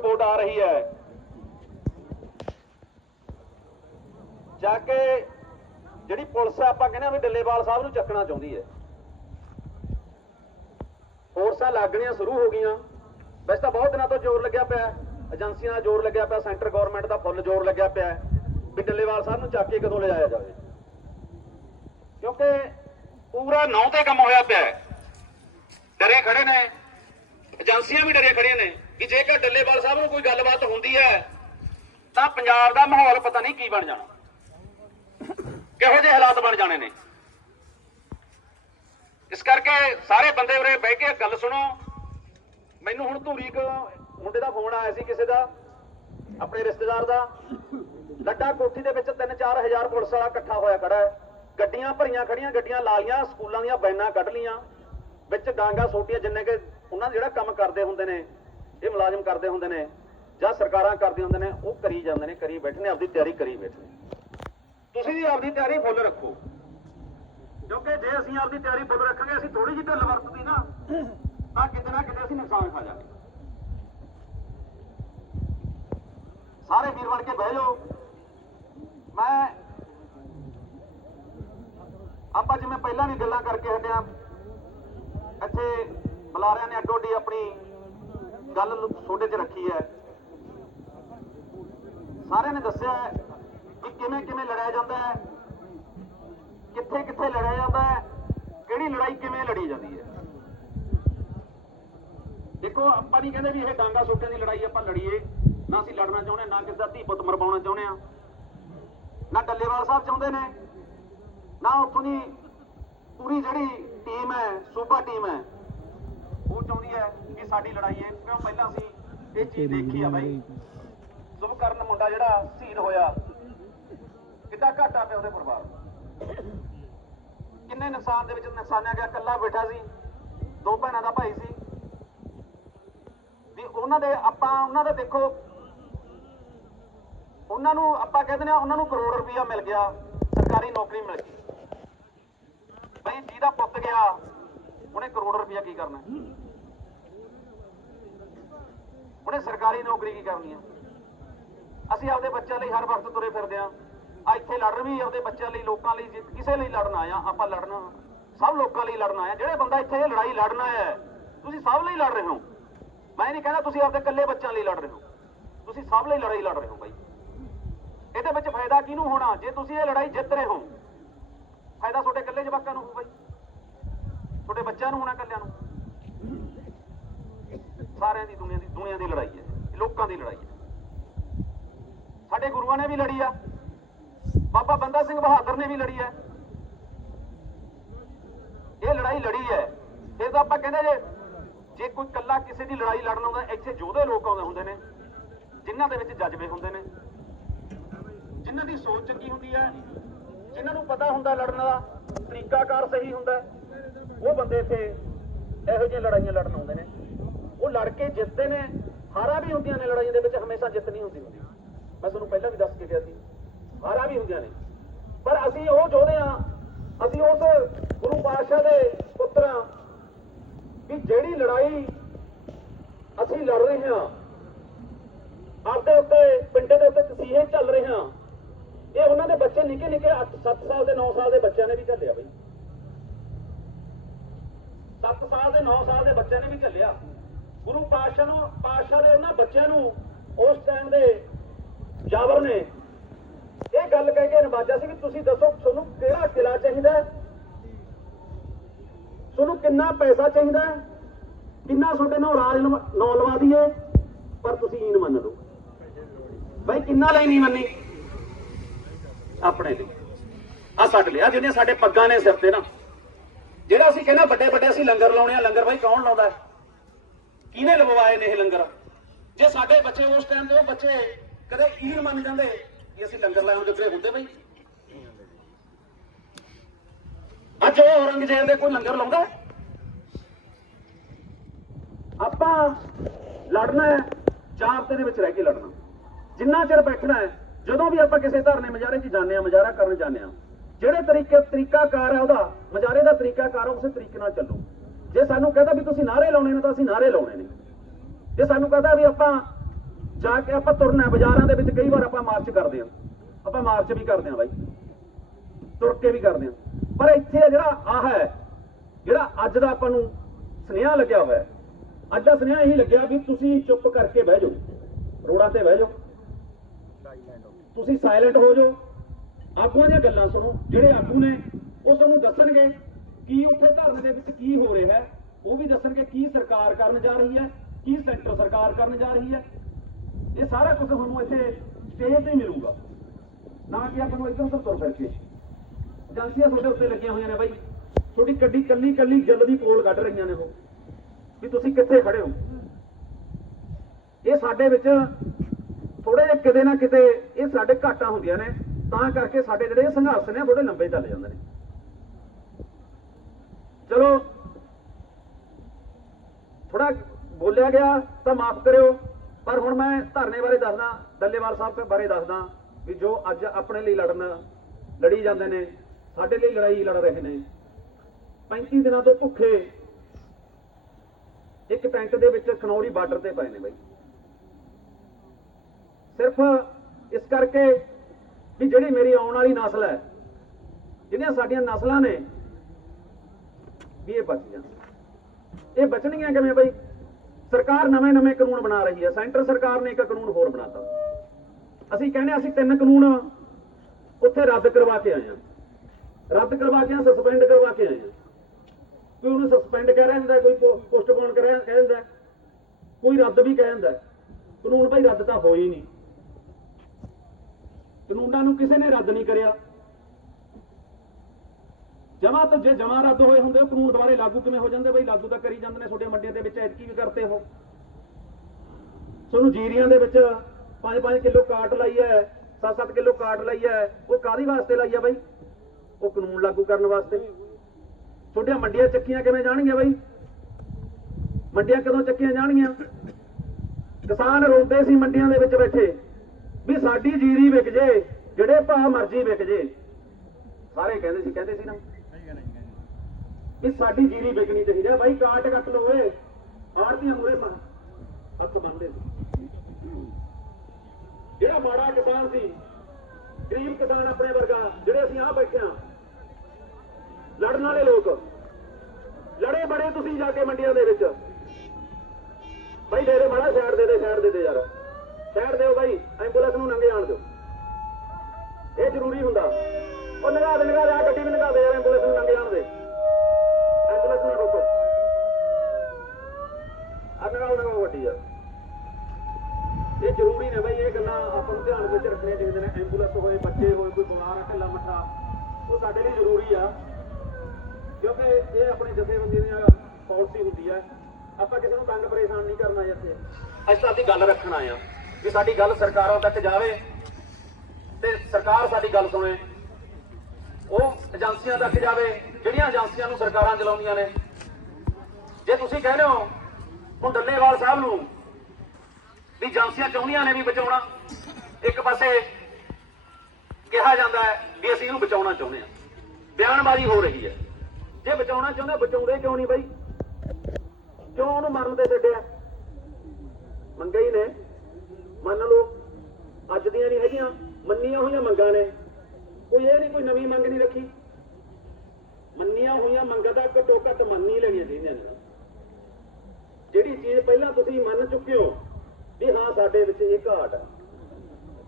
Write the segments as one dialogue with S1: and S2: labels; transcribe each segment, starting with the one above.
S1: Report ਆ ਰਹੀ ਹੈ। ਜਾ ਕੇ ਜਿਹੜੀ ਪੁਲਿਸ ਆਪਾਂ ਕਹਿੰਦੇ ਆ ਵੀ ਡੱਲੇਵਾਲ ਸਾਹਿਬ ਨੂੰ ਚੱਕਣਾ ਚਾਹੁੰਦੀ ਹੈ। ਫੋਰਸਾਂ ਲੱਗਣੀਆਂ ਸ਼ੁਰੂ ਹੋ ਗਈਆਂ। ਵੈਸੇ ਤਾਂ ਬਹੁਤ ਦਿਨਾਂ ਤੋਂ ਜ਼ੋਰ ਲੱਗਿਆ ਪਿਆ ਏਜੰਸੀਆਂ ਦਾ ਜ਼ੋਰ ਲੱਗਿਆ ਪਿਆ, ਸੈਂਟਰ ਗਵਰਨਮੈਂਟ ਦਾ ਫੁੱਲ ਜ਼ੋਰ ਲੱਗਿਆ ਪਿਆ ਵੀ ਡੱਲੇਵਾਲ ਸਾਹਿਬ ਨੂੰ ਚੱਕ ਕੇ ਕਦੋਂ ਲਿਜਾਇਆ ਜਾਵੇ। ਕਿਉਂਕਿ ਪੂਰਾ ਨੌ ਤੇ ਕੰਮ ਹੋਇਆ ਪਿਆ ਡਰੇ ਖੜੇ ਨੇ। ਏਜੰਸੀਆਂ ਵੀ ਡਰੇ ਖੜੀਆਂ ਨੇ। ਕਿ ਜੇਕਰ ਡੱਲੇਵਾਲ ਸਾਹਿਬ ਨੂੰ ਕੋਈ ਗੱਲਬਾਤ ਹੁੰਦੀ ਹੈ, ਤਾਂ ਪੰਜਾਬ ਦਾ ਮਾਹੌਲ ਪਤਾ ਨਹੀਂ ਕੀ ਬਣ ਜਾਣਾ। ਕਿਹੋ ਜਿਹੇ ਹਾਲਾਤ ਬਣ ਜਾਣੇ ਨੇ। ਇਸ ਕਰਕੇ ਸਾਰੇ ਬੰਦੇ ਉਰੇ ਬਹਿ ਕੇ ਗੱਲ ਸੁਣੋ। ਮੈਨੂੰ ਹੁਣ ਧੂਰੀ ਮੁੰਡੇ ਦਾ ਫੋਨ ਆਇਆ ਸੀ ਕਿਸੇ ਦਾ, ਆਪਣੇ ਰਿਸ਼ਤੇਦਾਰ ਦਾ। ਲੱਡਾ ਕੋਠੀ ਦੇ ਵਿੱਚ 3-4 ਹਜ਼ਾਰ ਪੁਲਿਸ ਵਾਲਾ ਇਕੱਠਾ ਹੋਇਆ ਖੜਾ ਹੈ। ਗੱਡੀਆਂ ਭਰੀਆਂ ਖੜੀਆਂ, ਗੱਡੀਆਂ ਲਾ ਲਾਲੀਆਂ, ਸਕੂਲਾਂ ਦੀਆਂ ਬੈਨਾਂ ਕੱਢ ਲੀਆਂ ਵਿੱਚ ਡਾਂਗਾ ਸੋਟੀਆਂ ਜਿੰਨੇ ਕਿ ਉਹਨਾਂ ਦਾ ਜਿਹੜਾ ਕੰਮ ਕਰਦੇ ਹੁੰਦੇ ਨੇ। ਇਹ ਮੁਲਾਜ਼ਮ ਕਰਦੇ ਹੁੰਦੇ ਨੇ ਜਾਂ ਸਰਕਾਰਾਂ ਕਰਦੀਆਂ ਹੁੰਦੇ ਨੇ, ਉਹ ਕਰੀ ਜਾਂਦੇ ਨੇ, ਕਰੀ ਬੈਠੇ ਨੇ, ਆਪਦੀ ਤਿਆਰੀ ਕਰੀ ਬੈਠੇ ਨੇ। ਤੁਸੀਂ ਵੀ ਆਪਦੀ ਤਿਆਰੀ ਫੁੱਲ ਰੱਖੋ। ਕਿਉਂਕਿ ਜੇ ਅਸੀਂ ਆਪਦੀ ਤਿਆਰੀ ਫੁੱਲ ਰੱਖਾਂਗੇ, ਅਸੀਂ ਥੋੜੀ ਜਿਹੀ ਢਿੱਲ ਵਰਤਦੀ ਨਾ, ਤਾਂ ਕਿਤੇ ਨਾ ਕਿਤੇ ਅਸੀਂ ਨੁਕਸਾਨ ਖਾ ਜਾਵਾਂਗੇ। ਸਾਰੇ ਵੀਰ ਬਣ ਕੇ ਬਹਿ ਜਾਓ। ਮੈਂ ਆਪਾਂ ਜਿਵੇਂ ਪਹਿਲਾਂ ਵੀ ਗੱਲਾਂ ਕਰਕੇ ਹਟਿਆ। ਇੱਥੇ ਬੁਲਾਰਿਆਂ ਨੇ ਅੱਡੋ ਅੱਡੀ ਆਪਣੀ ਗੱਲ ਛੋਡੇ 'ਚ ਰੱਖੀ ਹੈ। ਸਾਰਿਆਂ ਨੇ ਦੱਸਿਆ ਕਿ ਕਿਵੇਂ ਕਿਵੇਂ ਲੜਿਆ ਜਾਂਦਾ ਹੈ। ਕਿੱਥੇ ਕਿੱਥੇ ਲੜਿਆ ਜਾਂਦਾ ਹੈ। ਕਿਹੜੀ ਲੜਾਈ ਕਿਵੇਂ ਲੜੀ ਜਾਂਦੀ ਹੈ। ਦੇਖੋ, ਆਪਾਂ ਨਹੀਂ ਕਹਿੰਦੇ ਵੀ ਇਹ ਡਾਂਗਾ ਸੋਟਿਆਂ ਦੀ ਲੜਾਈ ਆਪਾਂ ਲੜੀਏ। ਨਾ ਅਸੀਂ ਲੜਨਾ ਚਾਹੁੰਦੇ, ਨਾ ਕਿਸੇ ਦਾ ਧੀ ਪੁੱਤ ਮਰਵਾਉਣਾ ਚਾਹੁੰਦੇ ਆ ਨਾ ਡੱਲੇਵਾਲ ਸਾਹਿਬ ਚਾਹੁੰਦੇ ਨੇ। ਨਾ ਉੱਥੋਂ ਦੀ ਪੂਰੀ ਜਿਹੜੀ ਟੀਮ ਹੈ, ਸੂਬਾ ਟੀਮ ਹੈ ਚਾਹੁੰਦੀ ਹੈ ਕਿ ਸਾਡੀ ਲੜਾਈ ਹੈ ਕਿਉਂ ਪਹਿਲਾਂ ਅਸੀਂ ਇਹ ਚੀਜ਼ ਦੇਖੀ ਆ ਬਾਈ? ਸੁਭਕਰਨ ਮੁੰਡਾ ਜਿਹੜਾ ਸ਼ਹੀਦ ਹੋਇਆ ਕਿੱਡਾ ਘਾਟਾ ਪਿਆ ਉਹਦੇ ਪਰਿਵਾਰ ਕਿੰਨੇ ਨੁਕਸਾਨ ਦੇ ਵਿੱਚ ਨੁਕਸਾਨਿਆ ਗਿਆ ਕੱਲਾ ਬੈਠਾ ਸੀ ਦੋ ਭੈਣਾਂ ਦਾ ਭਾਈ ਸੀ। ਵੀ ਉਹਨਾਂ ਦੇ ਆਪਾਂ ਉਹਨਾਂ ਦੇ ਦੇਖੋ ਉਹਨਾਂ ਨੂੰ ਆਪਾਂ ਕਹਿੰਦੇ ਨੇ ਉਹਨਾਂ ਨੂੰ ਕਰੋੜ ਰੁਪਇਆ ਮਿਲ ਗਿਆ ਸਰਕਾਰੀ ਨੌਕਰੀ ਮਿਲ ਗਈ। ਬਈ ਜਿਹਦਾ ਪੁੱਤ ਗਿਆ ਉਹਨੇ ਕਰੋੜ ਰੁਪਇਆ ਕੀ ਕਰਨਾ? ਉਹਨੇ ਸਰਕਾਰੀ ਨੌਕਰੀ ਕੀ ਕਰਨੀ ਆ? ਅਸੀਂ ਆਪਦੇ ਬੱਚਿਆਂ ਲਈ ਹਰ ਵਕਤ ਤੁਰੇ ਫਿਰਦੇ ਆ। ਆ ਇੱਥੇ ਲੜ ਵੀ ਆਪਦੇ ਬੱਚਿਆਂ ਲਈ, ਲੋਕਾਂ ਲਈ ਕਿਸੇ ਲਈ ਲੜਨ ਆਇਆ ਆਪਾਂ ਲੜਨਾ। ਸਭ ਲੋਕਾਂ ਲਈ ਲੜਨ ਆਇਆ ਜਿਹੜੇ ਬੰਦਾ ਇੱਥੇ ਇਹ ਲੜਾਈ ਲੜਨ ਆਇਆ ਤੁਸੀਂ ਸਭ ਲਈ ਲੜ ਰਹੇ ਹੋ। ਮੈਂ ਨਹੀਂ ਕਹਿੰਦਾ ਤੁਸੀਂ ਆਪਦੇ ਇਕੱਲੇ ਬੱਚਿਆਂ ਲਈ ਲੜ ਰਹੇ ਹੋ। ਤੁਸੀਂ ਸਭ ਲਈ ਲੜਾਈ ਲੜ ਰਹੇ ਹੋ ਬਾਈ। ਇਹਦੇ ਵਿੱਚ ਫਾਇਦਾ ਕਿਹਨੂੰ ਹੋਣਾ? ਜੇ ਤੁਸੀਂ ਇਹ ਲੜਾਈ ਜਿੱਤ ਰਹੇ ਹੋ, ਫਾਇਦਾ ਤੁਹਾਡੇ ਇਕੱਲੇ ਜਵਾਕਾਂ ਨੂੰ ਹੋਊ ਬਾਈ। ਤੁਹਾਡੇ ਬੱਚਿਆਂ ਨੂੰ ਹੋਣਾ ਇਕੱਲਿਆਂ ਨੂੰ। ਸਾਰਿਆਂ ਦੀ ਦੁਨੀਆ ਦੀ ਦੁਨੀਆ ਦੀ ਲੜਾਈ ਹੈ ਇਹ ਲੋਕਾਂ ਦੀ ਲੜਾਈ ਹੈ। ਸਾਡੇ ਗੁਰੂਆਂ ਨੇ ਵੀ ਲੜੀ ਆ, ਬਾਬਾ ਬੰਦਾ ਸਿੰਘ ਬਹਾਦਰ ਨੇ ਵੀ ਲੜੀ ਹੈ। ਇਹ ਲੜਾਈ ਲੜੀ ਹੈ। ਇਹ ਤਾਂ ਆਪਾਂ ਕਹਿੰਦੇ ਜੇ ਜੇ ਕੋਈ ਕੱਲਾ ਕਿਸੇ ਦੀ ਲੜਾਈ ਲੜਨ ਆਉਂਦਾ, ਇੱਥੇ ਯੋਧੇ ਲੋਕ ਆਉਂਦੇ ਹੁੰਦੇ ਨੇ, ਜਿਨ੍ਹਾਂ ਦੇ ਵਿੱਚ ਜਜ਼ਬੇ ਹੁੰਦੇ ਨੇ। ਜਿਨ੍ਹਾਂ ਦੀ ਸੋਚ ਚੰਗੀ ਹੁੰਦੀ ਹੈ, ਜਿਨ੍ਹਾਂ ਨੂੰ ਪਤਾ ਹੁੰਦਾ ਲੜਨ ਦਾ, ਤਰੀਕਾਕਾਰ ਸਹੀ ਹੁੰਦਾ, ਉਹ ਬੰਦੇ ਇੱਥੇ ਇਹੋ ਜਿਹੀਆਂ ਲੜਾਈਆਂ ਲੜਨ ਆਉਂਦੇ ਨੇ। ਉਹ ਲੜ ਕੇ ਜਿੱਤਦੇ ਨੇ, ਹਾਰਾਂ ਵੀ ਹੁੰਦੀਆਂ ਨੇ ਲੜਾਈਆਂ ਦੇ ਵਿੱਚ, ਹਮੇਸ਼ਾ ਜਿੱਤ ਨਹੀਂ ਹੁੰਦੀ ਹੁੰਦੀ। ਮੈਂ ਤੁਹਾਨੂੰ ਪਹਿਲਾਂ ਵੀ ਦੱਸ ਕੇ ਗਿਆ ਸੀ, ਹਾਰਾ ਵੀ ਹੁੰਦੀਆਂ ਨੇ। ਪਰ ਅਸੀਂ ਉਹ ਚਾਹੁੰਦੇ ਆ ਅਸੀਂ ਉਸ ਗੁਰੂ ਪਾਤਸ਼ਾਹ ਦੇ ਪੁੱਤਰਾਂ ਕਿ ਜਿਹੜੀ ਲੜਾਈ ਅਸੀਂ ਲੜ ਰਹੇ ਹਾਂ, ਆਪਦੇ ਉੱਤੇ, ਪਿੰਡੇ ਦੇ ਉੱਤੇ ਤਸੀਹੇ ਚੱਲ ਰਹੇ ਹਾਂ, ਇਹ ਉਹਨਾਂ ਦੇ ਬੱਚੇ ਨਿੱਕੇ ਨਿੱਕੇ 7 ਸਾਲ ਦੇ 9 ਸਾਲ ਦੇ ਬੱਚਿਆਂ ਨੇ ਵੀ ਝੱਲਿਆ ਬਈ। 7 ਸਾਲ ਦੇ 9 ਸਾਲ ਦੇ ਬੱਚਿਆਂ ਨੇ ਵੀ ਝੱਲਿਆ। ਗੁਰੂ ਪਾਤਸ਼ਾਹ ਨੂੰ, ਪਾਤਸ਼ਾਹ ਦੇ ਉਹਨਾਂ ਬੱਚਿਆਂ ਨੂੰ ਉਸ ਟਾਈਮ ਦੇ ਜਾਬਰ ਨੇ ਇਹ ਗੱਲ ਕਹਿ ਕੇ ਨਵਾਜ਼ਾ ਸੀ ਕਿ ਤੁਸੀਂ ਦੱਸੋ ਤੁਹਾਨੂੰ ਕਿਹੜਾ ਕਿਲਾ ਚਾਹੀਦਾ ਹੈ? ਤੁਹਾਨੂੰ ਕਿੰਨਾ ਪੈਸਾ ਚਾਹੀਦਾ ਹੈ? ਕਿੰਨਾ ਤੁਹਾਡੇ ਨਾਲ ਰਾਜ ਨੌ ਲਵਾ ਦਈਏ ਪਰ ਤੁਸੀਂ ਈਨ ਮੰਨ ਲਓ। ਬਾਈ, ਕਿੰਨਾ ਲਈ ਨਹੀਂ ਮੰਨੀ? ਆਪਣੇ ਲਈ। ਆ ਛੱਡ ਲਿਆ ਜਿਹੜੀਆਂ ਸਾਡੇ ਪੱਗਾਂ ਨੇ ਸਿਰ ਤੇ ਨਾ। ਜਿਹੜਾ ਅਸੀਂ ਕਹਿੰਦੇ ਵੱਡੇ ਵੱਡੇ ਅਸੀਂ ਲੰਗਰ ਲਾਉਣੇ ਆ, ਲੰਗਰ ਬਾਈ ਕੌਣ ਲਾਉਂਦਾ ਹੈ? ਕਿਹਨੇ ਲਗਵਾਏ ਨੇ ਇਹ ਲੰਗਰ? ਜੇ ਸਾਡੇ ਬੱਚੇ ਉਸ ਟਾਈਮ ਤੇ ਉਹ ਬੱਚੇ ਕਦੇ ਈਨ ਮੰਨ ਜਾਂਦੇ ਕਿ ਅਸੀਂ ਲੰਗਰ ਲਾਉਣ ਦੇ ਹੁੰਦੇ ਬਈ। ਅੱਜ ਉਹ ਔਰੰਗਜ਼ੇਬ ਦੇ ਕੋਈ ਲੰਗਰ ਲਾਉਂਦਾ? ਆਪਾਂ ਲੜਨਾ ਹੈ ਚਾਰਤੇ ਦੇ ਵਿੱਚ ਰਹਿ ਕੇ ਲੜਨਾ। ਜਿੰਨਾ ਚਿਰ ਬੈਠਣਾ ਹੈ, ਜਦੋਂ ਵੀ ਆਪਾਂ ਕਿਸੇ ਧਰਨੇ ਮਜਾਰੇ 'ਚ ਜਾਂਦੇ ਆ ਮਜਾਰਾ ਕਰਨ ਜਾਂਦੇ ਆ ਜਿਹੜੇ ਤਰੀਕੇ ਤਰੀਕਾਕਾਰ ਹੈ ਉਹਦਾ, ਮਜਾਰੇ ਦਾ ਤਰੀਕਾਕਾਰ ਉਸੇ ਤਰੀਕੇ ਨਾਲ ਚੱਲੋ। ਜੇ ਸਾਨੂੰ ਕਹਦਾ ਵੀ ਤੁਸੀਂ ਨਾਰੇ ਲਾਉਣੇ ਨੇ ਤਾਂ ਅਸੀਂ ਨਾਰੇ ਲਾਉਣੇ ਨੇ। ਜੇ ਸਾਨੂੰ ਕਹਦਾ ਵੀ ਆਪਾਂ ਜਾ ਕੇ ਆਪਾਂ ਤੁਰਨਾ ਬਾਜ਼ਾਰਾਂ ਦੇ ਵਿੱਚ ਕਈ ਵਾਰ ਆਪਾਂ ਮਾਰਚ ਕਰਦੇ ਹਾਂ। ਆਪਾਂ ਮਾਰਚ ਵੀ ਕਰਦੇ ਹਾਂ ਬਾਈ। ਤੁਰ ਕੇ ਵੀ ਕਰਦੇ ਹਾਂ। ਪਰ ਇੱਥੇ ਜਿਹੜਾ ਆਹ ਹੈ, ਜਿਹੜਾ ਅੱਜ ਦਾ ਆਪਾਂ ਨੂੰ ਸੁਨੇਹਾ ਲੱਗਿਆ ਹੋਇਆ ਅੱਜ ਦਾ ਸੁਨੇਹਾ ਇਹੀ ਲੱਗਿਆ ਵੀ ਤੁਸੀਂ ਚੁੱਪ ਕਰਕੇ ਬਹਿ ਜਾਓ। ਰੋਡਾਂ ਤੇ ਬਹਿ ਜਾਓ। ਤੁਸੀਂ ਸਾਇਲੈਂਟ ਹੋ ਜਾਓ। ਆਗੂਆਂ ਦੀਆਂ ਗੱਲਾਂ ਸੁਣੋ। ਜਿਹੜੇ ਆਗੂ ਨੇ, ਉਹ ਤੁਹਾਨੂੰ ਦੱਸਣਗੇ। ਕੀ ਉੱਥੇ ਧਰਨੇ ਦੇ ਵਿੱਚ ਕੀ ਹੋ ਰਿਹਾ ਹੈ? ਉਹ ਵੀ ਦੱਸਣਗੇ ਕੀ ਸਰਕਾਰ ਕਰਨ ਜਾ ਰਹੀ ਹੈ, ਕੀ ਸੈਂਟਰ ਸਰਕਾਰ ਕਰਨ ਜਾ ਰਹੀ ਹੈ। ਇਹ ਸਾਰਾ ਕੁਝ ਤੁਹਾਨੂੰ ਇੱਥੇ ਸਟੇਜ ਤੇ ਮਿਲੂਗਾ। ਨਾ ਕਿ ਆਪਾਂ ਨੂੰ ਇੱਧਰ ਉੱਧਰ ਤੁਰ ਫਿਰ ਕੇ ਏਜੰਸੀਆਂ ਤੁਹਾਡੇ ਉੱਤੇ ਲੱਗੀਆਂ ਹੋਈਆਂ ਨੇ ਬਾਈ। ਤੁਹਾਡੀ ਗੱਡੀ ਕੱਲੀ ਕੱਲੀ ਜਲਦੀ ਪੋਲ ਕੱਢ ਰਹੀਆਂ ਨੇ ਉਹ। ਵੀ ਤੁਸੀਂ ਕਿੱਥੇ ਖੜੇ ਹੋ? ਇਹ ਸਾਡੇ ਵਿੱਚ ਥੋੜੇ ਜਿਹਾ ਕਿਤੇ ਨਾ ਕਿਤੇ ਇਹ ਸਾਡੇ ਘਾਟਾਂ ਹੁੰਦੀਆਂ ਨੇ। ਤਾਂ ਕਰਕੇ ਸਾਡੇ ਜਿਹੜੇ ਸੰਘਰਸ਼ ਨੇ ਥੋੜੇ ਲੰਬੇ ਚੱਲ ਜਾਂਦੇ ਨੇ। ਚਲੋ। ਥੋੜਾ ਬੋਲਿਆ ਗਿਆ ਤਾਂ ਮਾਫ ਕਰਿਓ। ਪਰ ਹੁਣ ਮੈਂ ਧਰਨੇ ਬਾਰੇ ਦੱਸਦਾ ਦੱਲੇਵਾਲ ਸਾਹਿਬ ਬਾਰੇ ਦੱਸਦਾ ਵੀ ਜੋ ਅੱਜ ਆਪਣੇ ਲਈ ਲੜਨ, ਲੜੀ ਜਾਂਦੇ ਨੇ, ਸਾਡੇ ਲਈ ਲੜਾਈ ਲੜ ਰਹੇ ਨੇ। 35 ਦਿਨਾਂ ਤੋਂ ਭੁੱਖੇ ਇੱਕ ਟੈਂਟ ਦੇ ਵਿੱਚ ਖਨੌਰੀ ਬਾਰਡਰ ਤੇ ਪਏ ਨੇ ਬਾਈ। ਸਿਰਫ ਇਸ ਕਰਕੇ ਵੀ ਜਿਹੜੀ ਮੇਰੀ ਆਉਣ ਵਾਲੀ ਨਸਲ ਹੈ ਜਿਹੜੀਆਂ ਸਾਡੀਆਂ ਨਸਲਾਂ ਨੇ ਵੀ ਇਹ ਬਚ ਜਾਣ ਇਹ ਬਚਣਗੀਆਂ ਕਿਵੇਂ ਬਈ? ਸਰਕਾਰ ਨਵੇਂ ਨਵੇਂ ਕਾਨੂੰਨ ਬਣਾ ਰਹੀ ਹੈ। ਸੈਂਟਰ ਸਰਕਾਰ ਨੇ ਇੱਕ ਕਾਨੂੰਨ ਹੋਰ ਬਣਾਤਾ। ਅਸੀਂ ਕਹਿੰਦੇ ਅਸੀਂ ਤਿੰਨ ਕਾਨੂੰਨ ਉੱਥੇ ਰੱਦ ਕਰਵਾ ਕੇ ਆਏ ਹਾਂ। ਰੱਦ ਕਰਵਾ ਕੇ ਆ ਸਸਪੈਂਡ ਕਰਵਾ ਕੇ ਆਏ ਹਾਂ। ਕੋਈ ਉਹਨੂੰ ਸਸਪੈਂਡ ਕਹਿ ਰਿਹਾ ਕੋਈ ਪੋਸਟਪੋਨ ਕਰ ਰਿਹਾ, ਕਹਿ ਦਿੰਦਾ ਕੋਈ ਰੱਦ ਵੀ ਕਹਿ ਦਿੰਦਾ ਕਾਨੂੰਨ ਭਾਈ ਰੱਦ ਤਾਂ ਹੋਈ ਨਹੀਂ। ਕਾਨੂੰਨਾਂ ਨੂੰ ਕਿਸੇ ਨੇ ਰੱਦ ਨਹੀਂ ਕਰਿਆ। ਜਮਾ ਤਾਂ ਜੇ ਜਮਾ ਰੱਦ ਹੋਏ ਹੁੰਦੇ, ਉਹ ਕਾਨੂੰਨ ਦੁਬਾਰੇ ਲਾਗੂ ਕਿਵੇਂ ਹੋ ਜਾਂਦੇ ਬਈ? ਲਾਗੂ ਤਾਂ ਕਰੀ ਜਾਂਦੇ ਨੇ ਤੁਹਾਡੇ ਮੰਡੀਆਂ ਦੇ ਵਿੱਚ, ਐਤਕੀ ਵੀ ਕਰਤੇ ਹੋ। ਤੁਹਾਨੂੰ ਜੀਰੀਆਂ ਦੇ ਵਿੱਚ 5-5 ਕਿਲੋ ਕਾਟ ਲਾਈ ਹੈ 7-7 ਕਿਲੋ ਕਾਟ ਲਾਈ ਹੈ। ਉਹ ਕਾਦੀ ਵਾਸਤੇ ਲਾਈ ਹੈ ਬਈ? ਉਹ ਕਾਨੂੰਨ ਲਾਗੂ ਕਰਨ ਵਾਸਤੇ। ਤੁਹਾਡੀਆਂ ਮੰਡੀਆਂ ਚੱਕੀਆਂ ਕਿਵੇਂ ਜਾਣਗੀਆਂ ਬਈ? ਮੰਡੀਆਂ ਕਦੋਂ ਚੱਕੀਆਂ ਜਾਣਗੀਆਂ? ਕਿਸਾਨ ਰੋਂਦੇ ਸੀ ਮੰਡੀਆਂ ਦੇ ਵਿੱਚ ਬੈਠੇ ਵੀ ਸਾਡੀ ਜੀਰੀ ਵਿਕ ਜੇ, ਜਿਹੜੇ ਭਾਅ ਮਰਜ਼ੀ ਵਿਕ ਜੇ। ਸਾਰੇ ਕਹਿੰਦੇ ਸੀ ਕਹਿੰਦੇ ਸੀ ਨਾ। ਵੀ ਸਾਡੀ ਜੀਰੀ ਵਿਕਣੀ ਚਾਹੀਦੀ ਹੈ। ਬਾਈ ਕਾਟ ਕੱਟ ਲਓ ਓਏ। ਆੜਤੀਆਂ ਮੂਰੇ ਹੱਥ ਬੰਨਦੇ ਜਿਹੜਾ ਮਾੜਾ ਕਿਸਾਨ ਸੀ, ਗਰੀਬ ਕਿਸਾਨ ਆਪਣੇ ਵਰਗਾ, ਜਿਹੜੇ ਅਸੀਂ ਆ ਬੈਠੇ ਆ ਲੜਨ ਵਾਲੇ ਲੋਕ, ਲੜੇ ਬੜੇ ਤੁਸੀਂ ਜਾ ਕੇ ਮੰਡੀਆਂ ਦੇ ਵਿੱਚ। ਬਾਈ ਦੇ ਦੇ ਮਾੜਾ, ਸਾਈਡ ਦੇ ਦੇ, ਸਾਈਡ ਦੇ ਦੇ ਯਾਰ। ਸਾਈਡ ਦਿਓ ਬਾਈ, ਐਂਬੂਲੈਂਸ ਨੂੰ ਨੰਗੇ ਆਣ ਦਿਓ। ਇਹ ਜ਼ਰੂਰੀ ਹੁੰਦਾ। ਉਹ ਨਿਗਾਹ ਦੇ ਨਿਗਾਹ ਦੇ ਆ ਗੱਡੀ ਵੀ ਨਿਗਾਹ ਦੇ ਯਾਰ, ਐਂਬੂਲੈਂਸ ਨੂੰ ਨੰਗੇ ਆਣ ਦੇ। ਆ ਨਿਗਾਹ ਨਿਗਾਹ ਗੱਡੀ ਇਹ ਜ਼ਰੂਰੀ ਨੇ ਬਈ, ਇਹ ਗੱਲਾਂ ਆਪਾਂ ਨੂੰ ਧਿਆਨ ਵਿੱਚ ਰੱਖਣੀਆਂ ਚਾਹੀਦੀਆਂ ਨੇ। ਐਂਬੂਲੈਂਸ ਹੋਏ, ਬੱਚੇ ਹੋਏ, ਕੋਈ ਬਿਮਾਰ ਆ, ਢਿੱਲਾ ਮੱਠਾ, ਉਹ ਸਾਡੇ ਲਈ ਜ਼ਰੂਰੀ ਆ। ਕਿਉਂਕਿ ਇਹ ਆਪਣੀ ਜਥੇਬੰਦੀ ਦੀ ਪਾਲਿਸੀ ਹੁੰਦੀ ਹੈ ਆਪਾਂ ਕਿਸੇ ਨੂੰ ਤੰਗ ਪਰੇਸ਼ਾਨ ਨਹੀਂ ਕਰਨਾ ਇੱਥੇ। ਅਸੀਂ ਤਾਂ ਆਪਣੀ ਗੱਲ ਰੱਖਣ ਆਏ ਆ ਕਿ ਸਾਡੀ ਗੱਲ ਸਰਕਾਰਾਂ ਤੱਕ ਜਾਵੇ ਤੇ ਸਰਕਾਰ ਸਾਡੀ ਗੱਲ ਸੁਣੇ। ਉਹ ਏਜੰਸੀਆਂ ਤੱਕ ਜਾਵੇ, ਜਿਹੜੀਆਂ ਏਜੰਸੀਆਂ ਨੂੰ ਸਰਕਾਰਾਂ ਚਲਾਉਂਦੀਆਂ ਨੇ। ਜੇ ਤੁਸੀਂ ਕਹਿੰਦੇ ਹੋ ਹੁਣ ਡੱਲੇਵਾਲ ਸਾਹਿਬ ਨੂੰ ਵੀ ਏਜੰਸੀਆਂ ਚਾਹੁੰਦੀਆਂ ਨੇ ਵੀ ਬਚਾਉਣਾ। ਇੱਕ ਪਾਸੇ ਕਿਹਾ ਜਾਂਦਾ ਹੈ ਵੀ ਅਸੀਂ ਇਹਨੂੰ ਬਚਾਉਣਾ ਚਾਹੁੰਦੇ ਹਾਂ। ਬਿਆਨਬਾਜ਼ੀ ਹੋ ਰਹੀ ਹੈ। ਜੇ ਬਚਾਉਣਾ ਚਾਹੁੰਦਾ, ਬਚਾਉਂਦੇ ਕਿਉਂ ਨਹੀਂ ਬਾਈ? ਕਿਉਂ ਉਹਨੂੰ ਮਰਨ ਤੇ ਛੱਡਿਆ? ਮੰਗੇ ਹੀ ਨੇ। ਮੰਨ ਲਓ, ਅੱਜ ਦੀਆਂ ਨਹੀਂ ਹੈਗੀਆਂ, ਮੰਨੀਆਂ ਹੋਈਆਂ ਮੰਗਾਂ ਨੇ। ਕੋਈ ਇਹ ਨਹੀਂ, ਕੋਈ ਨਵੀਂ ਮੰਗ ਨਹੀਂ ਰੱਖੀ। ਮੰਨੀਆਂ ਹੋਈਆਂ ਮੰਗਾਂ ਦਾ ਘੱਟੋ ਘੱਟ ਮੰਨ ਹੀ ਲੈਣੀਆਂ ਚਾਹੀਦੀਆਂ ਨੇ। ਜਿਹੜੀ ਚੀਜ਼ ਪਹਿਲਾਂ ਤੁਸੀਂ ਮੰਨ ਚੁੱਕੇ ਹੋ ਵੀ ਹਾਂ, ਸਾਡੇ ਵਿੱਚ ਇਹ ਘਾਟ ਹੈ।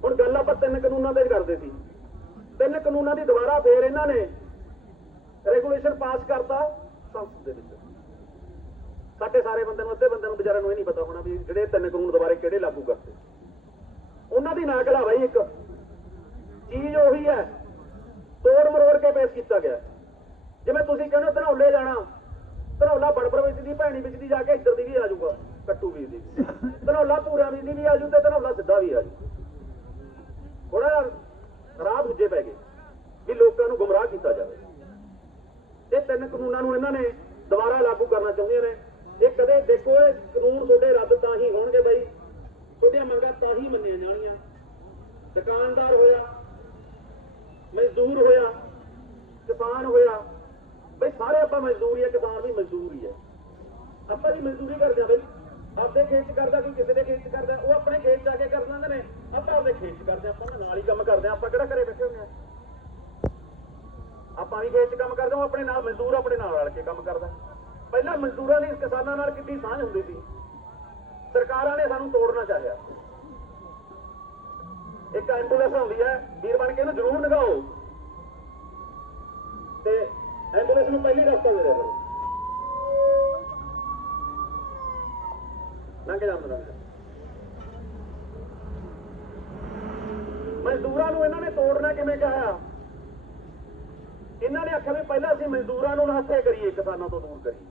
S1: ਹੁਣ ਗੱਲ ਆਪਾਂ ਤਿੰਨ ਕਾਨੂੰਨਾਂ ਤੇ ਕਰਦੇ ਸੀ। ਤਿੰਨ ਕਾਨੂੰਨਾਂ ਦੀ ਦੁਬਾਰਾ ਫੇਰ ਇਹਨਾਂ ਨੇ ਰੈਗੂਲੇਸ਼ਨ ਪਾਸ ਕਰਤਾ ਸੰਸਦ ਦੇ ਵਿੱਚ। ਸਾਡੇ ਸਾਰੇ ਬੰਦੇ ਨੂੰ, ਅੱਧੇ ਬੰਦੇ ਨੂੰ ਵਿਚਾਰਿਆਂ ਨੂੰ ਇਹ ਨਹੀਂ ਪਤਾ ਹੋਣਾ ਵੀ ਜਿਹੜੇ ਤਿੰਨ ਕਾਨੂੰਨ ਦੁਬਾਰੇ ਕਿਹੜੇ ਲਾਗੂ ਕਰਤੇ। ਉਹਨਾਂ ਦੀ ਨਾਕਲ ਆ ਬਾਈ ਇੱਕ। ਚੀਜ਼ ਉਹੀ ਹੈ। ਤੋੜ ਮਰੋੜ ਕੇ ਪੇਸ਼ ਕੀਤਾ ਗਿਆ। ਜਿਵੇਂ ਤੁਸੀਂ ਕਹਿੰਦੇ ਹੋ ਧਨੌਲੇ ਜਾਣਾ। ਧਨੌਲਾ ਬੜਬੜ ਵਿੱਚ ਦੀ, ਭੈਣੀ ਵਿੱਚ ਦੀ ਜਾ ਕੇ ਇੱਧਰ ਦੀ ਵੀ ਆ ਜਾਊਗਾ, ਕੱਟੂ ਵੀ ਦੀ। ਧਨੌਲਾ ਪੂਰਾ ਵੀ ਦੀ ਵੀ ਆ ਜੂ ਤੇ ਧਨੌਲਾ ਸਿੱਧਾ ਵੀ ਆ ਜੂ ਥੋੜਾ ਖਰਾਬ ਦੂਜੇ ਪੈ ਗਏ, ਵੀ ਲੋਕਾਂ ਨੂੰ ਗੁੰਮਰਾਹ ਕੀਤਾ ਜਾਵੇ। ਇਹ ਤਿੰਨ ਕਾਨੂੰਨਾਂ ਨੂੰ ਇਹਨਾਂ ਨੇ ਦੁਬਾਰਾ ਲਾਗੂ ਕਰਨਾ ਚਾਹੁੰਦੇ ਨੇ ਇਹ ਕਦੇ ਦੇਖੋ ਇਹ ਕਾਨੂੰਨ ਤੁਹਾਡੇ ਰੱਦ ਤਾਂ ਹੀ ਹੋਣਗੇ ਬਾਈ ਤੁਹਾਡੀਆਂ ਮੰਗਾਂ ਤਾਂ ਹੀ ਮੰਨੀਆਂ ਜਾਣਗੀਆਂ ਦੁਕਾਨਦਾਰ ਹੋਇਆ ਮਜ਼ਦੂਰ ਹੋਇਆ ਕਿਸਾਨ ਹੋਇਆ ਬਈ ਸਾਰੇ ਆਪਾਂ ਮਜ਼ਦੂਰੀ ਹੈ ਕਿਸਾਨ ਵੀ ਮਜ਼ਦੂਰੀ ਹੈ ਆਪਾਂ ਵੀ ਮਜ਼ਦੂਰੀ ਕਰਦੇ ਆ ਬਈ ਆਪਦੇ ਖੇਤ ਚ ਕਰਦਾ ਕੋਈ ਕਿਸੇ ਦੇ ਖੇਤ ਚ ਕਰਦਾ ਉਹ ਆਪਣੇ ਖੇਤ ਚ ਆ ਕੇ ਕਰਦੇ ਆ ਆਪਾਂ ਕਿਹੜਾ ਘਰੇ ਬੈਠੇ ਹੁੰਦੇ ਆ ਆਪਾਂ ਵੀ ਖੇਤ 'ਚ ਕੰਮ ਕਰਦੇ ਹਾਂ ਆਪਣੇ ਨਾਲ ਮਜ਼ਦੂਰ ਆਪਣੇ ਨਾਲ ਰਲ ਕੇ ਕੰਮ ਕਰਦਾ ਪਹਿਲਾਂ ਮਜ਼ਦੂਰਾਂ ਦੀ ਕਿਸਾਨਾਂ ਨਾਲ ਕਿੰਨੀ ਸਾਂਝ ਹੁੰਦੀ ਸੀ ਸਰਕਾਰਾਂ ਨੇ ਸਾਨੂੰ ਤੋੜਨਾ ਚਾਹਿਆ ਇੱਕ ਐਂਬੂਲੈਂਸ ਆਉਂਦੀ ਹੈ, ਵੀਰ ਬਣ ਕੇ ਇਹਨੂੰ ਜ਼ਰੂਰ ਨਗਾਓ ਤੇ ਐਂਬੂਲੈਂਸ ਨੂੰ ਪਹਿਲੀ ਰਸਤਾ ਦੇ ਦਿਓ। ਲੰਘ ਜਾਂਦਾ ਮਜ਼ਦੂਰਾਂ ਨੂੰ ਇਹਨਾਂ ਨੇ ਤੋੜਨਾ ਕਿਵੇਂ ਚਾਹਿਆ? ਇਹਨਾਂ ਨੇ ਆਖਿਆ ਵੀ ਪਹਿਲਾਂ ਅਸੀਂ ਮਜ਼ਦੂਰਾਂ ਨੂੰ ਹੱਥੇ ਕਰੀਏ, ਕਿਸਾਨਾਂ ਤੋਂ ਦੂਰ ਕਰੀਏ।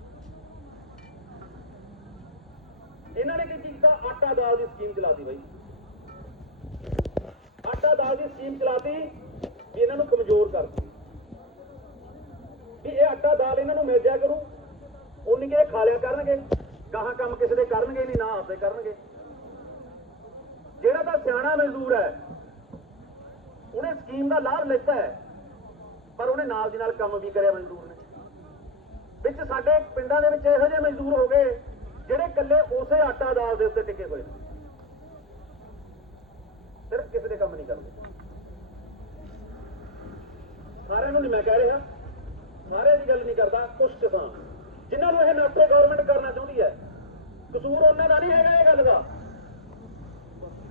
S1: ਇਹਨਾਂ ਨੇ ਕੀ ਕੀਤਾ? ਆਟਾ ਦਾਲ ਦੀ ਸਕੀਮ ਚਲਾਤੀ ਬਾਈ। ਆਟਾ ਦਾਲ ਦੀ ਸਕੀਮ ਚਲਾਤੀ ਵੀ ਇਹਨਾਂ ਨੂੰ ਕਮਜ਼ੋਰ ਕਰਤੀ। ਵੀ ਇਹ ਆਟਾ ਦਾਲ ਇਹਨਾਂ ਨੂੰ ਮਿਲ ਜਾਇਆ ਕਰੂ। ਉਨੀ ਕੇ ਖਾ ਲਿਆ ਕਰਨਗੇ, ਗਾਹਾਂ ਕੰਮ ਕਿਸੇ ਦੇ ਕਰਨਗੇ ਨਹੀਂ, ਨਾ ਆਪਦੇ ਕਰਨਗੇ। ਜਿਹੜਾ ਤਾਂ ਸਿਆਣਾ ਮਜ਼ਦੂਰ ਹੈ, ਉਹਨੇ ਸਕੀਮ ਦਾ ਲਾਭ ਲਿੱਤਾ ਹੈ, ਪਰ ਉਹਨੇ ਨਾਲ ਦੀ ਨਾਲ ਕੰਮ ਵੀ ਕਰਿਆ ਮਜ਼ਦੂਰ ਨੇ। ਵਿੱਚ ਸਾਡੇ ਪਿੰਡਾਂ ਦੇ ਵਿੱਚ ਇਹੋ ਜਿਹੇ ਮਜ਼ਦੂਰ ਹੋ ਗਏ, ਜਿਹੜੇ ਇਕੱਲੇ ਉਸੇ ਆਟਾ ਦਾਲ ਦੇ ਉੱਤੇ ਟਿਕੇ ਹੋਏ ਨੇ। ਸਿਰਫ ਕਿਸੇ ਦੇ ਕੰਮ ਨਹੀਂ ਕਰਦੇ ਸਾਰਿਆਂ ਨੂੰ ਨਹੀਂ ਮੈਂ ਕਹਿ ਰਿਹਾ, ਸਾਰਿਆਂ ਦੀ ਗੱਲ ਨਹੀਂ ਕਰਦਾ ਕੁਝ ਕਿਸਾਨ। ਜਿਨ੍ਹਾਂ ਨੂੰ ਇਹ ਨਾਟੇ ਗਵਰਨਮੈਂਟ ਕਰਨਾ ਚਾਹੁੰਦੀ ਹੈ, ਕਸੂਰ ਉਹਨਾਂ ਦਾ ਨਹੀਂ ਹੈਗਾ ਇਹ ਗੱਲ ਦਾ।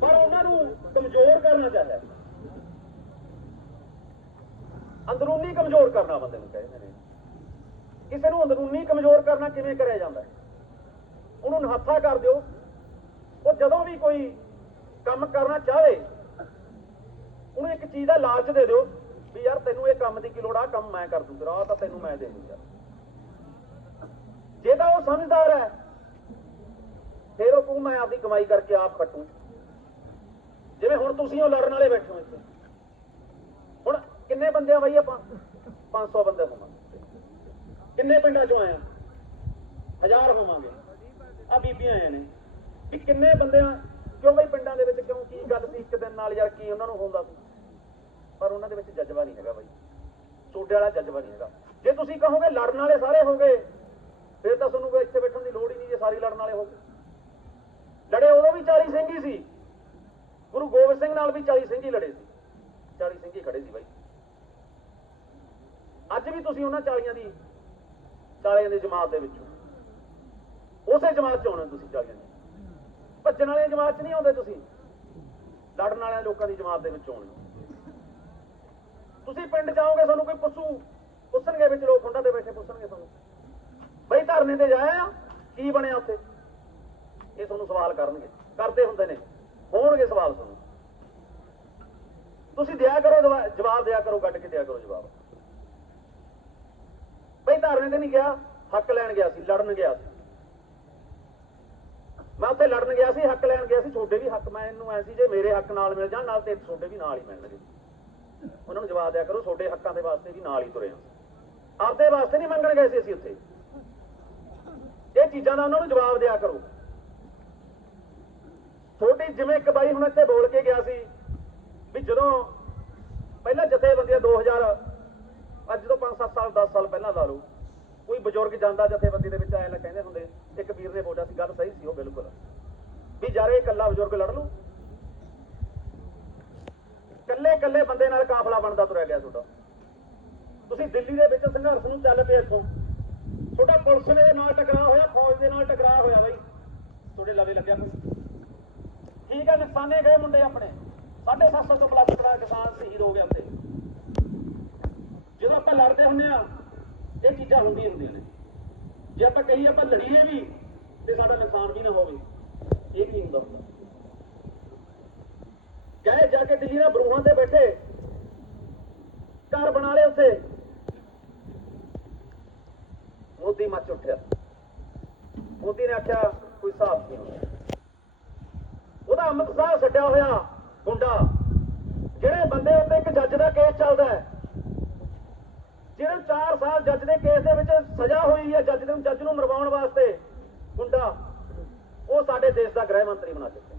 S1: ਪਰ ਉਹਨਾਂ ਨੂੰ ਕਮਜ਼ੋਰ ਕਰਨਾ ਚਾਹੁੰਦਾ ਅੰਦਰੂਨੀ ਕਮਜ਼ੋਰ ਕਰਨਾ ਬੰਦੇ ਨੂੰ ਕਹਿੰਦੇ ਨੇ। ਕਿਸੇ ਨੂੰ ਅੰਦਰੂਨੀ ਕਮਜ਼ੋਰ ਕਰਨਾ ਕਿਵੇਂ ਕਰਿਆ ਜਾਂਦਾ ਉਹਨੂੰ ਨਹੱਥਾ ਕਰ ਦਿਓ। ਉਹ ਜਦੋਂ ਵੀ ਕੋਈ ਕੰਮ ਕਰਨਾ ਚਾਹੇ। ਉਹਨੂੰ ਇੱਕ ਚੀਜ਼ ਦਾ ਲਾਲਚ ਦੇ ਦਿਓ ਵੀ ਯਾਰ ਤੈਨੂੰ ਇਹ ਕੰਮ ਦੀ ਕੀ ਲੋੜ ਆ ਕੰਮ ਮੈਂ ਕਰ ਦੂੰ ਤੇਰਾ ਤਾਂ ਤੈਨੂੰ ਮੈਂ ਦੇ ਦੂੰ ਜੇ ਤਾਂ ਉਹ ਸਮਝਦਾਰ ਹੈ, ਫਿਰ ਉਹ ਕਹੂ ਮੈਂ ਆਪਦੀ ਕਮਾਈ ਕਰਕੇ ਆਪ ਕੱਟੂ ਜਿਵੇਂ ਹੁਣ ਤੁਸੀਂ ਉਹ ਲੜਨ ਵਾਲੇ ਬੈਠੇ ਹੋ ਇੱਥੇ। ਹੁਣ ਕਿੰਨੇ ਬੰਦੇ ਆ ਬਾਈ ਆਪਾਂ? 500 ਬੰਦੇ ਹੋਵਾਂਗੇ। ਕਿੰਨੇ ਪਿੰਡਾਂ ਚੋਂ ਆਏ ਆ? ਹਜ਼ਾਰ ਹੋਵਾਂਗੇ। ਆ ਬੀਬੀਆਂ ਆਏ ਨੇ। ਵੀ ਕਿੰਨੇ ਬੰਦੇ ਆ ਕਿਉਂ ਬਈ ਪਿੰਡਾਂ ਦੇ ਵਿੱਚ ਕਿਉਂ ਕੀ ਗੱਲ ਸੀ? ਇੱਕ ਦਿਨ ਨਾਲ ਯਾਰ ਕੀ ਉਹਨਾਂ ਨੂੰ ਹੁੰਦਾ ਸੀ? ਪਰ ਉਹਨਾਂ ਦੇ ਵਿੱਚ ਜਜ਼ਬਾ ਨਹੀਂ ਹੈਗਾ ਬਾਈ। ਸੋਡੇ ਵਾਲਾ ਜਜ਼ਬਾ ਨਹੀਂ ਹੈਗਾ। ਜੇ ਤੁਸੀਂ ਕਹੋਗੇ ਲੜਨ ਵਾਲੇ ਸਾਰੇ ਹੋਗੇ ਫਿਰ ਤਾਂ ਤੁਹਾਨੂੰ ਕੋਈ ਇੱਥੇ ਬੈਠਣ ਦੀ ਲੋੜ ਹੀ ਨਹੀਂ ਜੇ ਸਾਰੇ ਲੜਨ ਵਾਲੇ ਹੋਗੇ ਲੜੇ ਉਦੋਂ ਵੀ 40 ਸਿੰਘ ਹੀ ਸੀ। ਗੁਰੂ ਗੋਬਿੰਦ ਸਿੰਘ ਨਾਲ ਵੀ 40 ਸਿੰਘ ਹੀ ਲੜੇ ਸੀ। 40 ਸਿੰਘ ਹੀ ਖੜੇ ਸੀ ਬਾਈ। ਅੱਜ ਵੀ ਤੁਸੀਂ ਉਹਨਾਂ 40 ਦੀ 40 ਦੀ ਜਮਾਤ ਦੇ ਵਿੱਚੋਂ। ਉਸੇ ਜਮਾਤ ਚ ਆਉਣਾ ਤੁਸੀਂ 40 ਦੀ। ਭੱਜਣ ਵਾਲੇ ਜਮਾਤ ਚ ਨਹੀਂ ਆਉਂਦੇ ਤੁਸੀਂ? ਲੜਨ ਵਾਲਿਆਂ ਲੋਕਾਂ ਦੀ ਜਮਾਤ ਦੇ ਵਿੱਚ ਆਉਣੇ ਤੁਸੀਂ ਪਿੰਡ ਜਾਓਗੇ ਤੁਹਾਨੂੰ ਕੋਈ ਪੁੱਛੂ, ਪੁੱਛਣਗੇ ਵਿੱਚ ਲੋਕ ਹੁੰਦਾ ਦੇ ਬੈਠੇ ਪੁੱਛਣਗੇ ਤੁਹਾਨੂੰ ਬਈ ਧਰਨੇ ਤੇ ਜਾਇਆ ਕੀ ਬਣਿਆ ਉੱਥੇ? ਇਹ ਤੁਹਾਨੂੰ ਸਵਾਲ ਕਰਨਗੇ। ਕਰਦੇ ਹੁੰਦੇ ਨੇ। ਹੋਣਗੇ ਸਵਾਲ ਤੁਹਾਨੂੰ। ਤੁਸੀਂ ਦਿਆ ਕਰੋ, ਜਵਾ- ਜਵਾਬ ਦਿਆ ਕਰੋ ਕੱਢ ਕੇ ਦਿਆ ਕਰੋ ਜਵਾਬ। ਬਈ ਧਰਨੇ ਤੇ ਨਹੀਂ ਗਿਆ, ਹੱਕ ਲੈਣ ਗਿਆ ਸੀ, ਲੜਨ ਗਿਆ ਸੀ। ਮੈਂ ਉੱਥੇ ਲੜਨ ਗਿਆ ਸੀ, ਹੱਕ ਲੈਣ ਗਿਆ ਸੀ, ਤੁਹਾਡੇ ਵੀ ਹੱਕ, ਮੈਂ ਇਹਨੂੰ ਐ ਸੀ ਜੇ ਮੇਰੇ ਹੱਕ ਨਾਲ ਮਿਲ ਜਾਣ, ਨਾਲ ਤੇ ਤੁਹਾਡੇ ਵੀ ਨਾਲ ਹੀ ਮਿਲਣਗੇ। ਉਹਨਾਂ ਨੂੰ ਜਵਾਬ ਦਿਆ ਕਰੋ, ਤੁਹਾਡੇ ਹੱਕਾਂ ਦੇ ਵਾਸਤੇ ਵੀ ਨਾਲ ਹੀ ਤੁਰੇ ਹਾਂ। ਆਪਦੇ ਵਾਸਤੇ ਨਹੀਂ ਮੰਗਣ ਗਏ ਸੀ ਅਸੀਂ ਉੱਥੇ। ਇਹ ਚੀਜ਼ਾਂ ਦਾ ਉਹਨਾਂ ਨੂੰ ਜਵਾਬ ਦਿਆ ਕਰੋ। ਛੋਟੀ ਜਿਵੇਂ ਇੱਕ ਬਾਈ ਹੁਣ ਇੱਥੇ ਬੋਲ ਕੇ ਗਿਆ ਸੀ ਵੀ ਜਦੋਂ ਪਹਿਲਾਂ ਜਥੇਬੰਦੀਆਂ 2000 ਅੱਜ ਤੋਂ 5-7 ਸਾਲ 10 ਸਾਲ ਪਹਿਲਾਂ ਲਾ ਲਓ, ਕੋਈ ਬਜ਼ੁਰਗ ਜਾਂਦਾ ਜਥੇਬੰਦੀ ਦੇ ਵਿੱਚ ਆਏ ਨਾ ਕਹਿੰਦੇ ਹੁੰਦੇ ਇੱਕ ਵੀਰ ਨੇ ਬੋਲਿਆ ਸੀ ਗੱਲ ਸਹੀ ਸੀ ਉਹ ਬਿਲਕੁਲ ਵੀ ਯਾਰ ਇਹ ਇਕੱਲਾ ਬਜ਼ੁਰਗ ਲੜ ਲੂ ਇਕੱਲੇ ਇਕੱਲੇ ਬੰਦੇ ਨਾਲ ਕਾਫਲਾ ਬਣਦਾ ਤੁਰਿਆ ਗਿਆ ਤੁਹਾਡਾ। ਤੁਸੀਂ ਦਿੱਲੀ ਦੇ ਵਿੱਚ ਸੰਘਰਸ਼ ਨੂੰ ਚੱਲ ਪਏ ਇੱਥੋਂ। ਤੁਹਾਡਾ ਪੁਲਿਸ ਦੇ ਨਾਲ ਟਕਰਾਅ ਹੋਇਆ, ਫੌਜ ਦੇ ਨਾਲ ਟਕਰਾਅ ਹੋਇਆ ਬਾਈ। ਤੁਹਾਡੇ ਲਵੇ ਲੱਗਿਆ ਕੋਈ? ਠੀਕ ਹੈ ਨੁਕਸਾਨੇ ਗਏ ਮੁੰਡੇ ਆਪਣੇ। 750 ਤੋਂ ਪਲੱਸ ਕਰਾ ਕਿਸਾਨ ਸ਼ਹੀਦ ਹੋ ਗਏ ਉੱਥੇ। ਜਦੋਂ ਆਪਾਂ ਲੜਦੇ ਹੁੰਦੇ ਆ ਇਹ ਚੀਜ਼ਾਂ ਹੁੰਦੀਆਂ ਹੁੰਦੀਆਂ ਨੇ। ਜੇ ਆਪਾਂ ਕਹੀਏ ਆਪਾਂ ਲੜੀਏ ਵੀ, ਤੇ ਸਾਡਾ ਨੁਕਸਾਨ ਵੀ ਨਾ ਹੋਵੇ। ਇਹ ਕੀ ਹੁੰਦਾ? ਹੁੰਦਾ ਗਏ ਜਾ ਕੇ ਦਿੱਲੀ ਦੇ ਬਰੂਹਾਂ ਤੇ ਬੈਠੇ। ਘਰ ਬਣਾ ਲਏ ਉੱਥੇ। ਮੋਦੀ ਮੱਚ ਉੱਠਿਆ। ਮੋਦੀ ਨੇ ਆਖਿਆ, ਕੋਈ ਹਿਸਾਬ ਨਹੀਂ ਉਹਦਾ ਅਮਿਤ ਸਾਹਿਬ ਛੱਡਿਆ ਹੋਇਆ ਗੁੰਡਾ ਜਿਹੜੇ ਬੰਦੇ ਉੱਤੇ ਇੱਕ ਜੱਜ ਦਾ ਕੇਸ ਚੱਲਦਾ ਹੈ, ਜਿਹਨੂੰ 4 ਸਾਲ ਜੱਜ ਦੇ ਕੇਸ ਦੇ ਵਿੱਚ ਸਜ਼ਾ ਹੋਈ ਹੈ, ਜੱਜ ਨੂੰ ਜੱਜ ਨੂੰ ਮਰਵਾਉਣ ਵਾਸਤੇ ਗੁੰਡਾ ਉਹ ਸਾਡੇ ਦੇਸ਼ ਦਾ ਗ੍ਰਹਿ ਮੰਤਰੀ ਬਣਾ ਦਿੱਤਾ।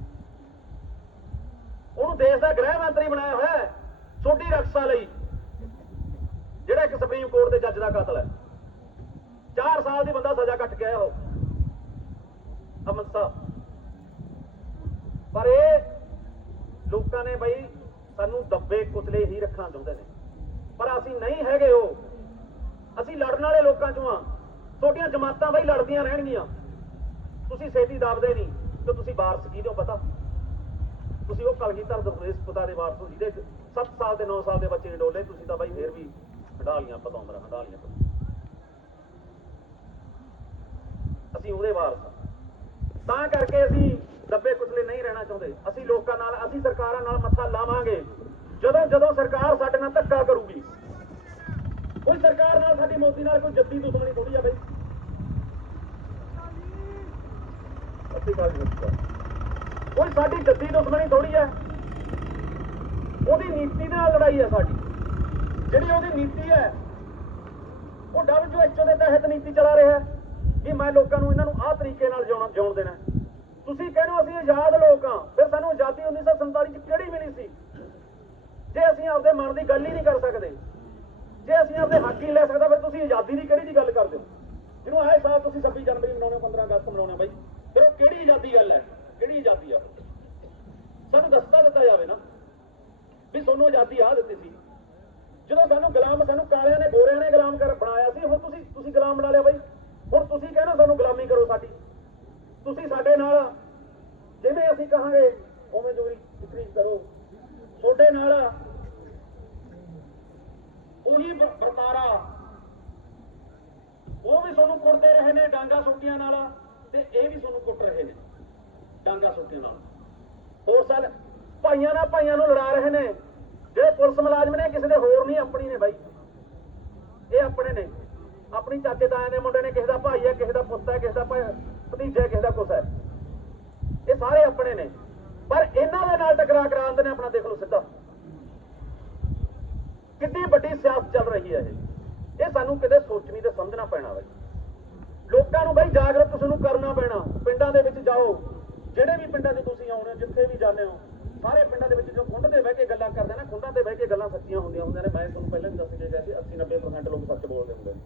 S1: ਉਹਨੂੰ ਦੇਸ਼ ਦਾ ਗ੍ਰਹਿ ਮੰਤਰੀ ਬਣਾਇਆ ਹੋਇਆ ਹੈ ਛੋਟੀ ਰੱਖਿਆ ਲਈ। ਜਿਹੜਾ ਇੱਕ ਸੁਪਰੀਮ ਕੋਰਟ ਦੇ ਜੱਜ ਦਾ ਕਤਲ ਹੈ। 4 ਸਾਲ ਦੀ ਬੰਦਾ ਸਜ਼ਾ ਕੱਟ ਕੇ ਆਇਆ ਉਹ। ਅਮਿਤ ਸਾਹਿਬ। ਪਰ ਇਹ ਲੋਕਾਂ ਨੇ ਬਈ ਸਾਨੂੰ ਦੱਬੇ ਕੁਤਲੇ ਹੀ ਰੱਖਣਾ ਚਾਹੁੰਦੇ ਨੇ। ਪਰ ਅਸੀਂ ਨਹੀਂ ਹੈਗੇ ਉਹ। ਅਸੀਂ ਲੜਨ ਵਾਲੇ ਲੋਕਾਂ ਚੋਂ ਆ ਤੁਹਾਡੀਆਂ ਜਮਾਤਾਂ ਬਈ ਲੜਦੀਆਂ ਰਹਿਣਗੀਆਂ। ਤੁਸੀਂ ਸੇਤੀ ਦੱਬਦੇ ਨਹੀਂ ਤੇ ਤੁਸੀਂ ਵਾਰਸ ਕੀ ਦਿਓ ਪਤਾ? ਤੁਸੀਂ ਉਹ ਕਲਗੀਧਰ ਦਰਵੇਸ਼ ਪੁੱਤਾ ਦੇ ਵਾਰਸ ਹੋ ਜਿਹਦੇ 7 ਸਾਲ ਤੇ 9 ਸਾਲ ਦੇ ਬੱਚੇ ਨੇ ਡੋਲੇ, ਤੁਸੀਂ ਤਾਂ ਬਾਈ ਫੇਰ ਵੀ ਹੰਡਾ ਪਤਾ ਉਮਰ ਹੰਡਾ ਅਸੀਂ ਉਹਦੇ ਵਾਰਸ ਤਾਂ ਕਰਕੇ ਅਸੀਂ ਦੱਬੇ ਕੁਚਲੇ ਨਹੀਂ ਰਹਿਣਾ ਚਾਹੁੰਦੇ। ਅਸੀਂ ਲੋਕਾਂ ਨਾਲ, ਅਸੀਂ ਸਰਕਾਰਾਂ ਨਾਲ ਮੱਥਾ ਲਾਵਾਂਗੇ। ਜਦੋਂ ਜਦੋਂ ਸਰਕਾਰ ਸਾਡੇ ਨਾਲ ਧੱਕਾ ਕਰੂਗੀ। ਕੋਈ ਸਰਕਾਰ ਨਾਲ ਸਾਡੀ ਮੋਦੀ ਨਾਲ ਕੋਈ ਜੱਦੀ ਦੁਸ਼ਮਣੀ ਥੋੜੀ ਆ ਬਈ ਅਸੀਂ ਗੱਲ ਕੋਈ ਸਾਡੀ ਜੱਦੀ ਦੁਸ਼ਮਣੀ ਥੋੜੀ ਹੈ ਉਹਦੀ ਨੀਤੀ ਦੇ ਨਾਲ ਲੜਾਈ ਹੈ ਸਾਡੀ। ਜਿਹੜੀ ਉਹਦੀ ਨੀਤੀ ਹੈ ਉਹ WHO ਦੇ ਤਹਿਤ ਨੀਤੀ ਚਲਾ ਰਿਹਾ। ਹੈ ਵੀ ਮੈਂ ਲੋਕਾਂ ਨੂੰ ਇਹਨਾਂ ਨੂੰ ਆਹ ਤਰੀਕੇ ਨਾਲ ਜਿਉਣਾ ਜਿਉਣ ਦੇਣਾ। ਤੁਸੀਂ ਕਹਿੰਦੇ ਅਸੀਂ ਆਜ਼ਾਦ ਲੋਕ ਹਾਂ ਫਿਰ ਸਾਨੂੰ ਆਜ਼ਾਦੀ 1947 ਚ ਕਿਹੜੀ ਮਿਲੀ ਸੀ? ਜੇ ਅਸੀਂ ਆਪਦੇ ਮਨ ਦੀ ਗੱਲ ਹੀ ਨਹੀਂ ਕਰ ਸਕਦੇ, ਜੇ ਅਸੀਂ ਆਪਦੇ ਹੱਕ ਹੀ ਲੈ ਸਕਦਾ, ਫਿਰ ਤੁਸੀਂ ਆਜ਼ਾਦੀ ਦੀ ਕਿਹੜੀ ਦੀ ਗੱਲ ਕਰਦੇ ਹੋ? ਜਿਹਨੂੰ ਆਏ ਸਾਲ ਤੁਸੀਂ 26 ਜਨਵਰੀ ਮਨਾਉਣੇ 15 ਅਗਸਤ ਮਨਾਉਣੇ ਬਾਈ। ਫਿਰ ਉਹ ਕਿਹੜੀ ਆਜ਼ਾਦੀ ਗੱਲ ਹੈ? ਕਿਹੜੀ ਆਜ਼ਾਦੀ ਆ? ਸਾਨੂੰ ਦੱਸਦਾ ਦਿੱਤਾ ਜਾਵੇ ਨਾ ਵੀ ਤੁਹਾਨੂੰ ਆਜ਼ਾਦੀ ਆ ਦਿੱਤੀ ਸੀ। ਜਦੋਂ ਸਾਨੂੰ ਗੁਲਾਮ, ਸਾਨੂੰ ਕਾਲਿਆਂ ਨੇ, ਗੋਰਿਆਂ ਨੇ ਗੁਲਾਮ ਕਰ ਬਣਾਇਆ ਸੀ, ਹੁਣ ਤੁਸੀਂ ਤੁਸੀਂ ਗੁਲਾਮ ਬਣਾ ਲਿਆ ਬਾਈ। ਹੁਣ ਤੁਸੀਂ ਕਹਿੰਦੇ ਸਾਨੂੰ ਗੁਲਾਮੀ ਕਰੋ ਸਾਡੀ। ਤੁਸੀਂ ਸਾਡੇ ਨਾਲ ਜਿਵੇਂ ਅਸੀਂ ਕਹਾਂਗੇ, ਉਵੇਂ ਜੋਰੀ ਵਿਕਰੀ ਕਰੋ। ਤੁਹਾਡੇ ਨਾਲ ਉਹੀ ਵਰਤਾਰਾ। ਉਹ ਵੀ ਤੁਹਾਨੂੰ ਕੁੜਦੇ ਰਹੇ ਨੇ, ਡਾਂਗਾ ਸੁੱਟੀਆਂ ਨਾਲ ਤੇ ਇਹ ਵੀ ਤੁਹਾਨੂੰ ਕੁੱਟ ਰਹੇ ਨੇ, ਡਾਂਗਾ ਸੁੱਟੀਆਂ ਨਾਲ। ਹੋਰ ਸਾਲ ਭਾਈਆਂ ਨਾਲ ਭਾਈਆਂ ਨੂੰ ਲੜਾ ਰਹੇ ਨੇ। ਜਿਹੜੇ ਪੁਲਿਸ ਮੁਲਾਜ਼ਮ ਨੇ, ਕਿਸੇ ਦੇ ਹੋਰ ਨਹੀਂ, ਆਪਣੀ ਨੇ ਬਾਈ। ਇਹ ਆਪਣੇ ਨੇ। ਆਪਣੀ ਚਾਚੇ ਤਾਏ ਦੇ ਮੁੰਡੇ ਨੇ, ਕਿਸੇ ਦਾ ਭਾਈ ਹੈ, ਕਿਸੇ ਦਾ ਪੁੱਤ ਹੈ, ਕਿਸੇ ਦਾ ਭਤੀਜਾ ਕਿਸੇ ਦਾ ਕੁਛ ਹੈ। ਇਹ ਸਾਰੇ ਆਪਣੇ ਨੇ। ਪਰ ਇਹਨਾਂ ਦੇ ਨਾਲ ਟਕਰਾ ਕਰਾ ਨੇ ਆਪਣਾ, ਦੇਖ ਲਓ ਸਿੱਧਾ। ਕਿੰਨੀ ਵੱਡੀ ਸਿਆਸਤ ਚੱਲ ਰਹੀ ਹੈ ਇਹ। ਇਹ ਸਾਨੂੰ ਕਿਤੇ ਸੋਚਣੀ ਤੇ ਸਮਝਣਾ ਪੈਣਾ ਬਾਈ। ਲੋਕਾਂ ਨੂੰ ਬਈ ਜਾਗਰੂਕ ਤੁਹਾਨੂੰ ਕਰਨਾ ਪੈਣਾ। ਪਿੰਡਾਂ ਦੇ ਵਿੱਚ ਜਾਓ। ਜਿਹੜੇ ਵੀ ਪਿੰਡਾਂ 'ਚ ਤੁਸੀਂ ਆਉਣੇ ਹੋ, ਜਿੱਥੇ ਵੀ ਜਾਂਦੇ ਹੋ, ਸਾਰੇ ਪਿੰਡਾਂ ਦੇ ਵਿੱਚ ਜੋ ਖੁੰਡ ਤੇ ਬਹਿ ਕੇ ਗੱਲਾਂ ਕਰਦੇ ਨੇ, ਖੁੰਡਾਂ ਤੇ ਬਹਿ ਕੇ ਗੱਲਾਂ ਸੱਚੀਆਂ ਹੁੰਦੀਆਂ ਹੁੰਦੀਆਂ ਨੇ। ਮੈਂ ਤੁਹਾਨੂੰ ਪਹਿਲਾਂ ਵੀ ਦੱਸ ਕੇ ਗਿਆ ਸੀ 80 90% ਲੋਕ ਸੱਚ ਬੋਲਦੇ ਹੁੰਦੇ ਨੇ।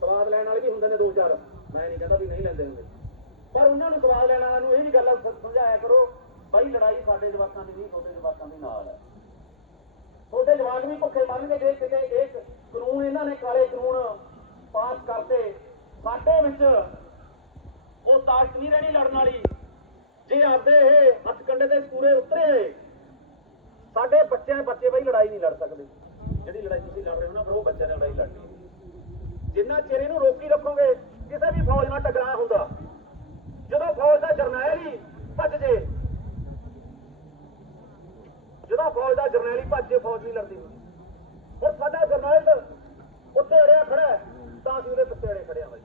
S1: ਸਵਾਦ ਲੈਣ ਵਾਲੇ ਵੀ ਹੁੰਦੇ ਨੇ ਦੋ ਚਾਰ ਮੈਂ ਨਹੀਂ ਕਹਿੰਦਾ ਵੀ ਨਹੀਂ ਲੈਂਦੇ ਹੁੰਦੇ। ਪਰ ਉਹਨਾਂ ਨੂੰ ਸਵਾਦ ਲੈਣ ਵਾਲਿਆਂ ਨੂੰ ਇਹ ਵੀ ਗੱਲ ਸਮਝਾਇਆ ਕਰੋ, ਬਾਈ ਲੜਾਈ ਸਾਡੇ ਜਵਾਕਾਂ ਦੀ ਨਹੀਂ ਤੁਹਾਡੇ ਜਵਾਕਾਂ ਦੀ ਨਾਲ ਹੈ। ਤੁਹਾਡੇ ਜਵਾਕ ਵੀ ਭੁੱਖੇ ਮਰਨਗੇ ਜੇ ਕਿਤੇ ਇਹ ਕਾਨੂੰਨ ਇਹਨਾਂ ਨੇ ਕਾਲੇ ਕਾਨੂੰਨ ਪਾਸ ਕਰਤੇ। ਸਾਡੇ ਵਿੱਚ ਉਹ ਤਾਕਤ ਨਹੀਂ ਰਹਿਣੀ ਲੜਨ ਵਾਲੀ। ਜੇ ਆਪਦੇ ਇਹ ਹੱਥਕੰਡੇ ਦੇ ਪੂਰੇ ਉਤਰੇ, ਸਾਡੇ ਬੱਚਿਆਂ ਬੱਚੇ ਬਈ ਲੜਾਈ ਨਹੀਂ ਲੜ ਸਕਦੇ। ਜਿਹੜੀ ਲੜਾਈ ਤੁਸੀਂ ਲੜ ਰਹੇ ਹੋ ਨਾ ਉਹ ਬੱਚਿਆਂ ਨਾਲ ਲੜਾਈ ਲੜਨੀ ਜਿੰਨਾ ਚਿਰ ਇਹਨੂੰ ਰੋਕੀ ਰੱਖੋਗੇ, ਕਿਸੇ ਵੀ ਫੌਜ ਨਾਲ ਟਕਰਾਅ ਹੁੰਦਾ। ਜਦੋਂ ਫੌਜ ਦਾ ਜਰਨੈਲ ਹੀ ਭੱਜ ਜੇ, ਜਦੋਂ ਫੌਜ ਦਾ ਜਰਨੈਲ ਹੀ ਭੱਜ ਜੇ, ਫੌਜ ਨਹੀਂ ਲੜਦੀ ਹੁਣ ਸਾਡਾ ਜਰਨੈਲ ਉੱਤੇ ਰਿਆ ਖੜਾ ਤਾਂ ਅਸੀਂ ਉਹਦੇ ਪਿੱਛੇ ਅੜੇ ਖੜਿਆ ਬਾਈ।